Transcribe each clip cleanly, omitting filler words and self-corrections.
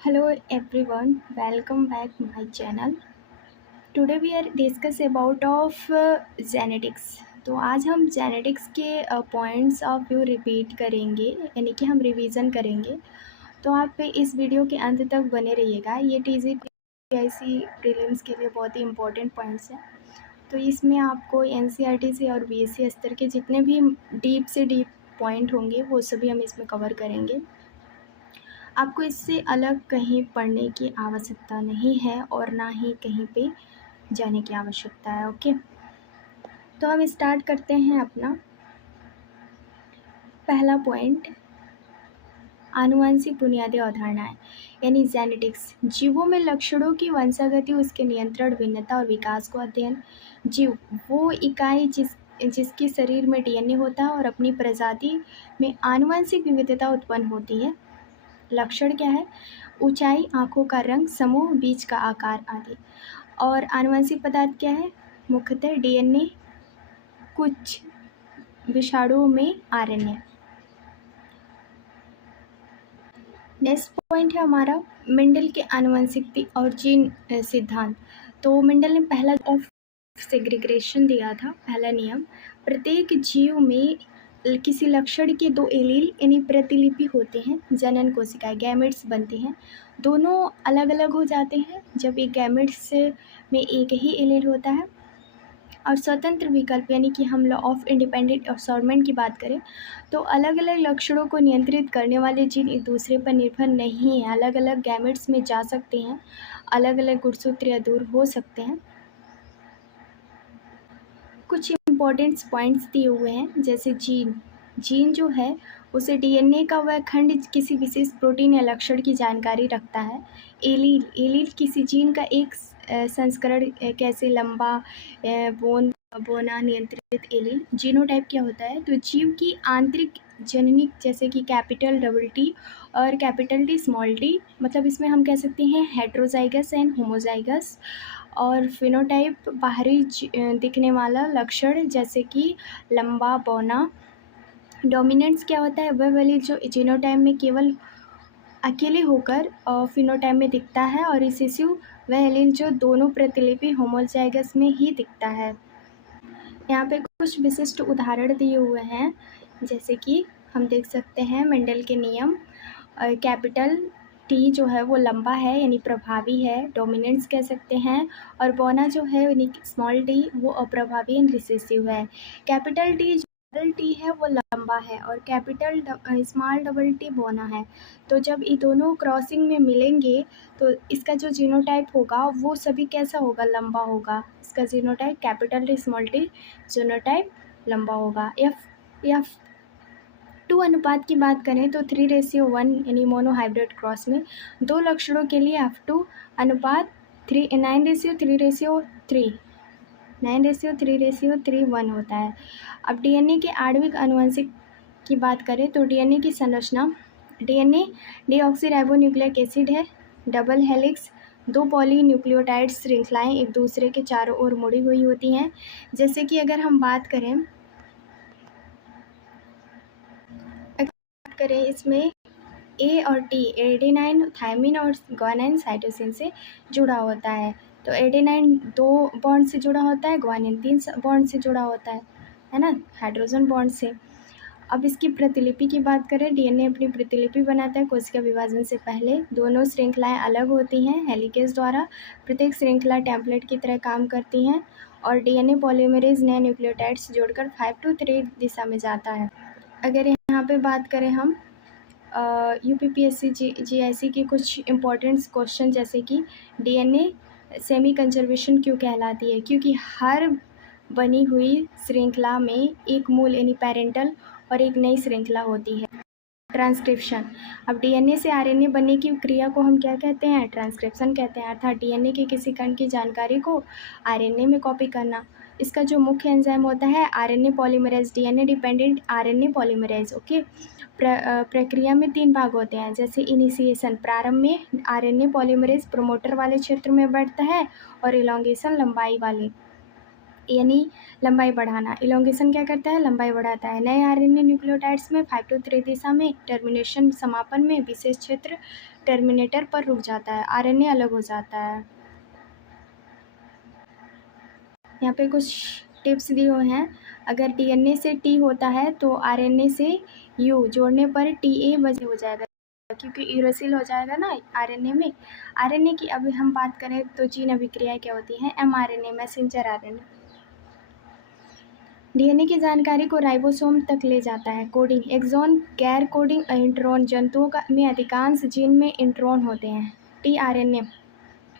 Hello everyone, welcome back my channel. Today we are discuss about of genetics. तो आज हम genetics के points of view repeat करेंगे, यानी कि हम रिवीजन करेंगे। तो आप इस वीडियो के अंत तक बने रहिएगा। ये TGPSC प्रीलिम्स के लिए बहुत ही इम्पोर्टेंट पॉइंट्स हैं। तो इसमें आपको NCERT से और BSc स्तर के जितने भी डीप से डीप पॉइंट होंगे वो सभी हम इसमें कवर करेंगे। आपको इससे अलग कहीं पढ़ने की आवश्यकता नहीं है और ना ही कहीं पे जाने की आवश्यकता है। ओके, तो हम स्टार्ट करते हैं अपना पहला पॉइंट, आनुवंशिक बुनियादी अवधारणाएं यानी जेनेटिक्स। जीवों में लक्षणों की वंशागति, उसके नियंत्रण, भिन्नता और विकास को अध्ययन। जीव वो इकाई जिसके शरीर में DNA होता है और अपनी प्रजाति में आनुवंशिक विविधता उत्पन्न होती है। लक्षण क्या है? ऊंचाई, आँखों का रंग, समूह, बीज का आकार आदि। और आनुवंशिक पदार्थ क्या है? मुख्यतः DNA, कुछ विषाणुओं में RNA। नेक्स्ट पॉइंट है हमारा मेंडल के आनुवंशिक और जीन सिद्धांत। तो मेंडल ने पहला ऑफ सेग्रीगेशन दिया था, पहला नियम। प्रत्येक जीव में किसी लक्षण के दो एलील यानी प्रतिलिपि होते हैं। जनन कोशिकाएं, गैमेट्स बनते हैं, दोनों अलग अलग हो जाते हैं जब एक गैमेट्स में एक ही एलील होता है। और स्वतंत्र विकल्प यानी कि हम लॉ ऑफ इंडिपेंडेंट असॉर्टमेंट की बात करें तो अलग अलग लक्षणों को नियंत्रित करने वाले जीन एक दूसरे पर निर्भर नहीं है, अलग अलग गैमेट्स में जा सकते हैं, अलग अलग गुणसूत्र या दूर हो सकते हैं। कुछ इम्पोर्टेंट पॉइंट्स दिए हुए हैं, जैसे जीन जो है उसे DNA का वह खंड किसी विशेष प्रोटीन या लक्षण की जानकारी रखता है। एलील किसी जीन का एक संस्करण, कैसे लंबा बोना नियंत्रित एलील। जीनोटाइप क्या होता है? तो जीव की आंतरिक जननी, जैसे कि T और T, मतलब इसमें हम कह सकते हैं हेट्रोजाइगस एंड होमोजाइगस। और फिनोटाइप बाहरी दिखने वाला लक्षण, जैसे कि लंबा बौना। डोमिनेंस क्या होता है? वह एलील जो जीनोटाइप में केवल अकेले होकर फिनोटाइप में दिखता है। और रिसेसिव वह एलील जो दोनों प्रतिलिपि होमोजाइगस में ही दिखता है। यहाँ पे कुछ विशिष्ट उदाहरण दिए हुए हैं, जैसे कि हम देख सकते हैं मेंडल के नियम। T जो है वो लंबा है यानी प्रभावी है, डोमिनेंस कह सकते हैं। और बौना जो है यानी स्मॉल t वो अप्रभावी एंड रिसेसिव है। T है वो लंबा है और स्मॉल t बौना है। तो जब ये दोनों क्रॉसिंग में मिलेंगे तो इसका जो जीनोटाइप होगा वो सभी कैसा होगा? लंबा होगा। इसका genotype T small t genotype लंबा होगा। F2 अनुपात की बात करें तो 3:1 यानी मोनोहाइब्रिड क्रॉस में दो लक्षणों के लिए F2 अनुपात 9:3:1 होता है। अब DNA के आणविक आनुवंशिक की बात करें तो DNA की संरचना, DNA डीऑक्सीराइबोन्यूक्लिक एसिड है, डबल हेलिक्स, दो पॉलीन्यूक्लियोटाइड श्रृंखलाएं एक दूसरे के चारों ओर मुड़ी हुई होती हैं। जैसे कि अगर हम बात करें इसमें A और T, एडेनाइन थायमिन और ग्वानिन साइटोसिन से जुड़ा होता है। तो एडेनाइन 2 बॉन्ड से जुड़ा होता है, ग्वानिन 3 बॉन्ड से जुड़ा होता है ना, हाइड्रोजन बॉन्ड से। अब इसकी प्रतिलिपि की बात करें, DNA अपनी प्रतिलिपि बनाता है कोशिका विभाजन से पहले। दोनों श्रृंखलाएं अलग होती हैं हेलिकेज द्वारा, प्रत्येक श्रृंखला टेम्पलेट की तरह काम करती हैं और DNA पॉलीमरेज नए न्यूक्लियोटाइड्स जोड़कर 5:3 दिशा में जाता है। अगर यहाँ पे बात करें हम UPPSC GIC की कुछ इम्पोर्टेंट क्वेश्चन, जैसे कि DNA सेमी कंजर्वेशन क्यों कहलाती है? क्योंकि हर बनी हुई श्रृंखला में एक मूल यानी पेरेंटल और एक नई श्रृंखला होती है। ट्रांसक्रिप्शन, अब DNA से RNA बनने की क्रिया को हम क्या कहते हैं? ट्रांसक्रिप्शन कहते हैं, अर्थात DNA के किसी कण की जानकारी को RNA में कॉपी करना। इसका जो मुख्य एंजाइम होता है RNA polymerase, DNA dependent RNA polymerase. Okay, प्रक्रिया में 3 भाग होते हैं, जैसे इनिशिएशन, प्रारंभ में RNA पॉलीमरेज प्रोमोटर वाले क्षेत्र में बढ़ता है, और इलॉन्गेशन लंबाई वाले यानी लंबाई बढ़ाना। इलोंगेशन क्या करता है, लंबाई बढ़ाता है। नए आरएनए न्यूक्लियोटाइड्स में 5 to 3 दिशा में टर्मिनेशन समापन में विशेष क्षेत्र टर्मिनेटर पर रुक जाता है, आरएनए अलग हो जाता है। यहाँ पे कुछ टिप्स दिए हुए हैं। अगर डीएनए से टी होता है तो आरएनए से यू जोड़ने पर टीए वजह हो जाएगा, क्योंकि यूरेसिल हो जाएगा ना आरएनए में। आरएनए की अभी हम बात करें तो जीन अभिक्रियाएं क्या होती हैं। MRNA, messenger RNA. डीएनए की जानकारी को राइबोसोम तक ले जाता है। कोडिंग, एक्सॉन, गैर कोडिंग इंट्रॉन। जंतुओं में अधिकांश जीन में इंट्रॉन होते हैं। टीआरएनए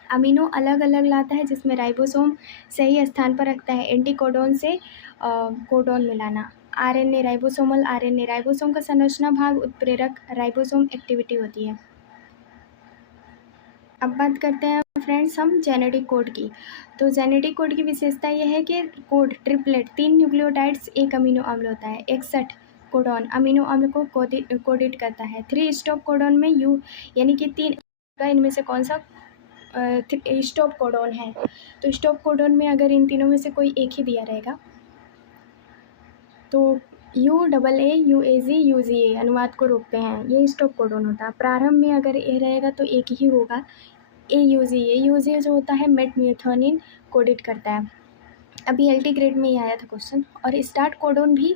अमीनो अलग अलग लाता है, जिसमें राइबोसोम सही स्थान पर रखता है। एंटीकोडोन से कोडोन मिलाना। RNA, ribosomal RNA. राइबोसोम का संरचना भाग उत्प्रेरक राइबोसोम एक्टिविटी होती है। अब बात करते हैं फ्रेंड्स हम जेनेटिक कोड की। तो जेनेटिक कोड की विशेषता यह है कि कोड ट्रिपलेट 3 न्यूक्लियोटाइड्स एक अमीनो अम्ल होता है। 61 कोडॉन अमीनो अम्ल को कोडित करता है। 3 स्टॉप कोडॉन में यू यानी कि 3, इनमें से कौन सा स्टॉप कोडॉन है। तो स्टॉप कोडॉन में अगर इन तीनों में से कोई एक ही दिया रहेगा तो UAA, UAG, UGA अनुवाद को रोकते हैं, ये स्टॉप कोडॉन होता है। प्रारंभ में अगर ए रहेगा तो एक ही होगा, AUGA जो होता है मेट म्यूथोनिन कोडित करता है। अभी LT ग्रेड में ही आया था क्वेश्चन। और स्टार्ट कोडॉन भी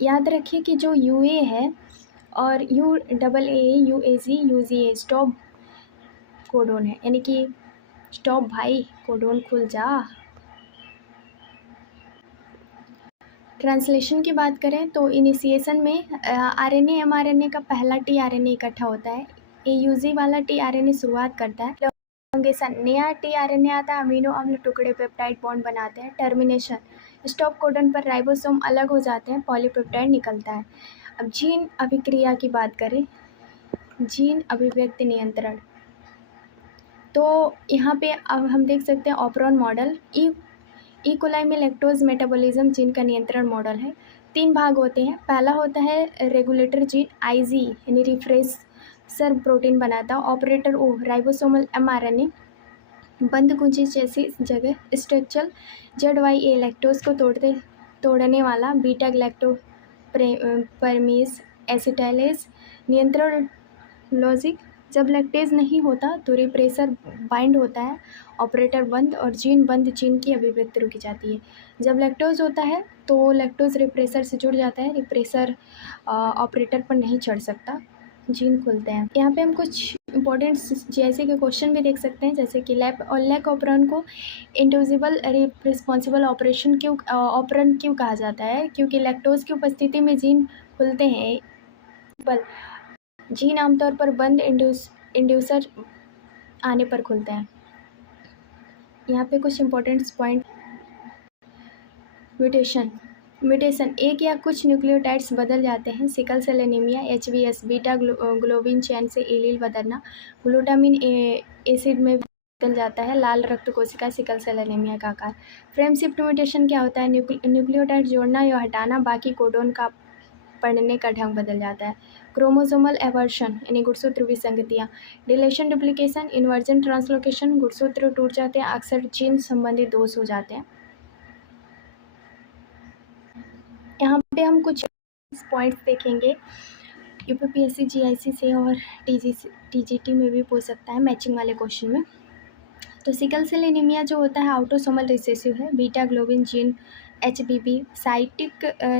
याद रखिए कि जो UA है और UAA, UAG, UGA stop codon है, यानी कि स्टॉप भाई, कोडॉन खुल जा। ट्रांसलेशन की बात करें तो इनिशिएशन में आरएनए एमआरएनए का पहला टीआरएनए इकट्ठा होता है। AUG वाला टीआरएनए शुरुआत करता है। इलोंगेशन, नया टीआरएनए आता है, अमीनो अम्ल टुकड़े पेप्टाइड बॉन्ड बनाते हैं। टर्मिनेशन, स्टॉप कोडन पर राइबोसोम अलग हो जाते हैं, पॉलीपेप्टाइड निकलता है। अब जीन अभिक्रिया की बात करें, जीन अभिव्यक्ति नियंत्रण, तो यहाँ पे अब हम देख सकते हैं ऑपरॉन मॉडल। ई कोलाई में लैक्टोज मेटाबॉलिज्म जीन का नियंत्रण मॉडल है। 3 भाग होते हैं। पहला होता है रेगुलेटर जीन, IG यानी रिफ्रेशर प्रोटीन बनाता है। ऑपरेटर O, राइबोसोमल mRNA बंद कुंजी जैसी जगह। स्ट्रक्चरल ZYA, लैक्टोज को तोड़ने वाला। बीटा ग्लैक्टो परमीज एसिटाइलेज नियंत्रण लॉजिक, जब लैक्टेज नहीं होता तो रिप्रेसर बाइंड होता है, ऑपरेटर बंद और जीन बंद, जीन की अभिव्यक्ति रुकी जाती है। जब लैक्टोज होता है तो लैक्टोज रिप्रेसर से जुड़ जाता है, रिप्रेसर ऑपरेटर पर नहीं चढ़ सकता, जीन खुलते हैं। यहाँ पे हम कुछ इंपॉर्टेंट जैसे कि क्वेश्चन भी देख सकते हैं, जैसे कि लैक ऑपरन को इंडिविजिबल रिस्पॉन्सिबल ऑपरन क्यों कहा जाता है, क्योंकि लैक्टोज की उपस्थिति में जीन खुलते हैं। जीन आमतौर पर बंद इंड्यूसर आने पर खुलते हैं। यहाँ पे कुछ इंपॉर्टेंट पॉइंट। म्यूटेशन, एक या कुछ न्यूक्लियोटाइड्स बदल जाते हैं। Sickle cell anaemia, HBS, beta globin chain से एलील बदलना। ग्लूटामिन एसिड में बदल जाता है लाल रक्त कोशिका, सिकल सेल एनीमिया का आकार। फ्रेम शिफ्ट म्यूटेशन क्या होता है, न्यूक्लियोटाइड जोड़ना या हटाना, बाकी कोडोन का पढ़ने का ढंग बदल जाता है। क्रोमोसोमल एवर्शन यानी गुणसूत्र विसंगतियाँ। डिलेशन डुप्लीकेशन, इन्वर्जन ट्रांसलोकेशन, गुणसूत्र टूट जाते हैं, अक्सर जीन संबंधी दोष हो जाते हैं। यहाँ पे हम कुछ पॉइंट्स देखेंगे, UPPSC GIC से और TGT में भी पूछ सकता है मैचिंग वाले क्वेश्चन में। तो सिकल सेल एनीमिया जो होता है ऑटोसोमल रिसेसिव है। Beta globin gene HBB,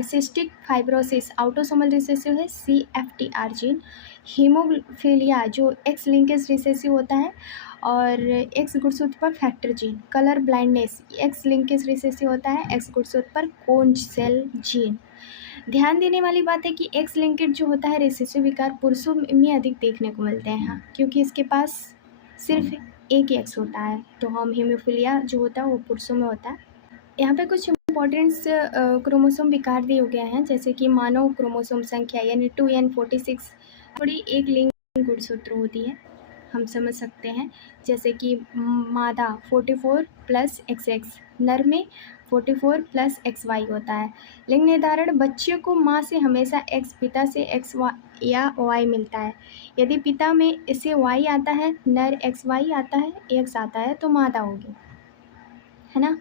cystic fibrosis autosomal recessive है, CFTR जीन। हीमोफिलिया जो X लिंकेज रिसेसिव होता है और X गुणसूत्र पर factor gene. Colour blindness X linkage recessive होता है, X गुणसूत्र पर कोन सेल जीन। ध्यान देने वाली बात है कि X लिंकेज जो होता है रिसेसिव विकार पुरुषों में अधिक देखने को मिलते हैं, क्योंकि इसके पास सिर्फ एक ही X होता है। तो हम हीमोफिलिया जो होता है वो पुरुषों में होता है। यहाँ पे कुछ इंपॉर्टेंट्स क्रोमोसोम विकार दिए गए हैं, जैसे कि मानव क्रोमोसोम संख्या यानी 2n46 थोड़ी एक लिंग गुणसूत्र होती है, हम समझ सकते हैं। जैसे कि मादा 44 + XX, नर में 44 + XY होता है। लिंग निर्धारण, बच्चे को माँ से हमेशा X, पिता से X या Y मिलता है। यदि पिता में इसे Y आता है, नर XY आता है, X आता है तो मादा होगी। है ना।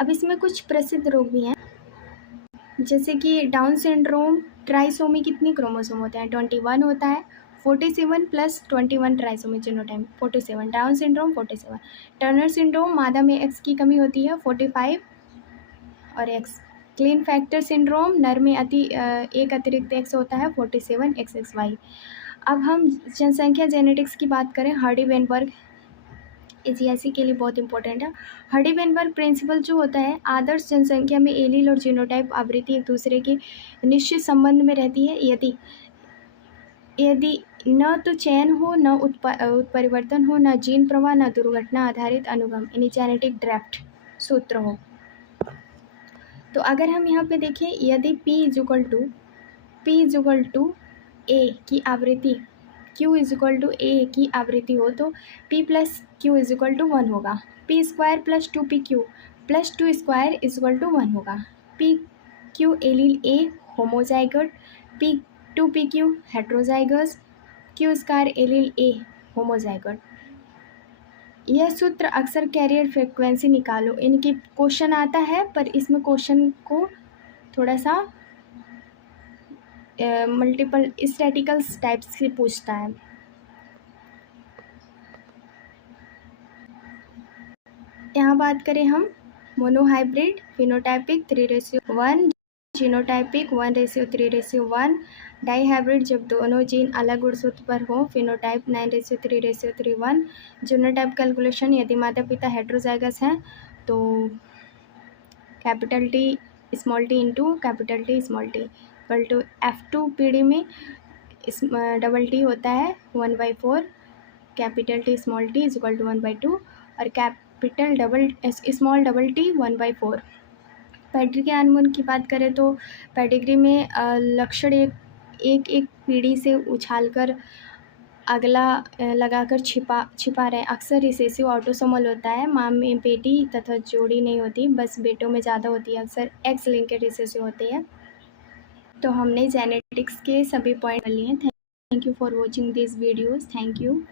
अब इसमें कुछ प्रसिद्ध रोग भी हैं, जैसे कि डाउन सिंड्रोम। ट्राइसोमी कितनी क्रोमोसोम होते हैं? 21 होता है। 47 plus 21 trisomy genotype 47। Down syndrome 47। Turner syndrome मादा में एक्स की कमी होती है 45 और एक्स। क्लीन फैक्टर सिंड्रोम नर में एक अतिरिक्त एक्स होता है 47 XXY। अब हम जनसंख्या जेनेटिक्स की बात करें, हार्डी वेनबर्ग एजीआईसी के लिए बहुत इंपॉर्टेंट है। हार्डी वेनबर्ग प्रिंसिपल जो होता है, आदर्श जनसंख्या में एलील और जीनोटाइप आवृत्ति एक दूसरे के निश्चित संबंध में रहती है यदि यदि न तो चयन हो, न उत्परिवर्तन हो, न जीन प्रवाह, न दुर्घटना आधारित अनुगम, यानी जेनेटिक ड्राफ्ट सूत्र हो। तो अगर हम यहाँ पे देखें, यदि P A की आवृत्ति Q A की आवृत्ति हो तो P प्लस Q 1 होगा। P square plus 2PQ plus 2 square 1 होगा। PQ allele A homozygote, P2PQ heterozygous, Q square allele A homozygote. यह सूत्र अक्सर कैरियर फ्रिक्वेंसी निकालो, इनकी क्वेश्चन आता है, पर इसमें क्वेश्चन को थोड़ा सा मल्टीपल स्टैटिकल्स टाइप्स से पूछता है। यहाँ बात करें हम मोनोहाइब्रिड, फिनोटाइपिक 3:1, जीनोटाइपिक 1:3:1, डाईहाइब्रिड जब दोनों जीन अलग गुणसूत्र पर हो, फिनोटाइप 9:3:1, जीनोटाइप कैलकुलेशन यदि माता पिता हेट्रोजाइगस हैं तो capital T small t into capital T small t equal to F2 पीढ़ी में डबल T होता है 1/4, capital T small t is equal to 1/2 और capital small double T 1/4। Pedigree के अनमोल की बात करें तो पेडिग्री में लक्षण एक पीढ़ी से उछालकर अगला लगाकर छिपा रहे। अक्सर रिसेसिव ऑटोसोमल होता है, माँ में बेटी तथा जोड़ी नहीं होती, बस बेटों में ज़्यादा होती है, अक्सर एक्स लिंकेड रिसेसिव होती है। तो हमने जेनेटिक्स के सभी पॉइंट लिए। Thank you for watching this videos. Thank you.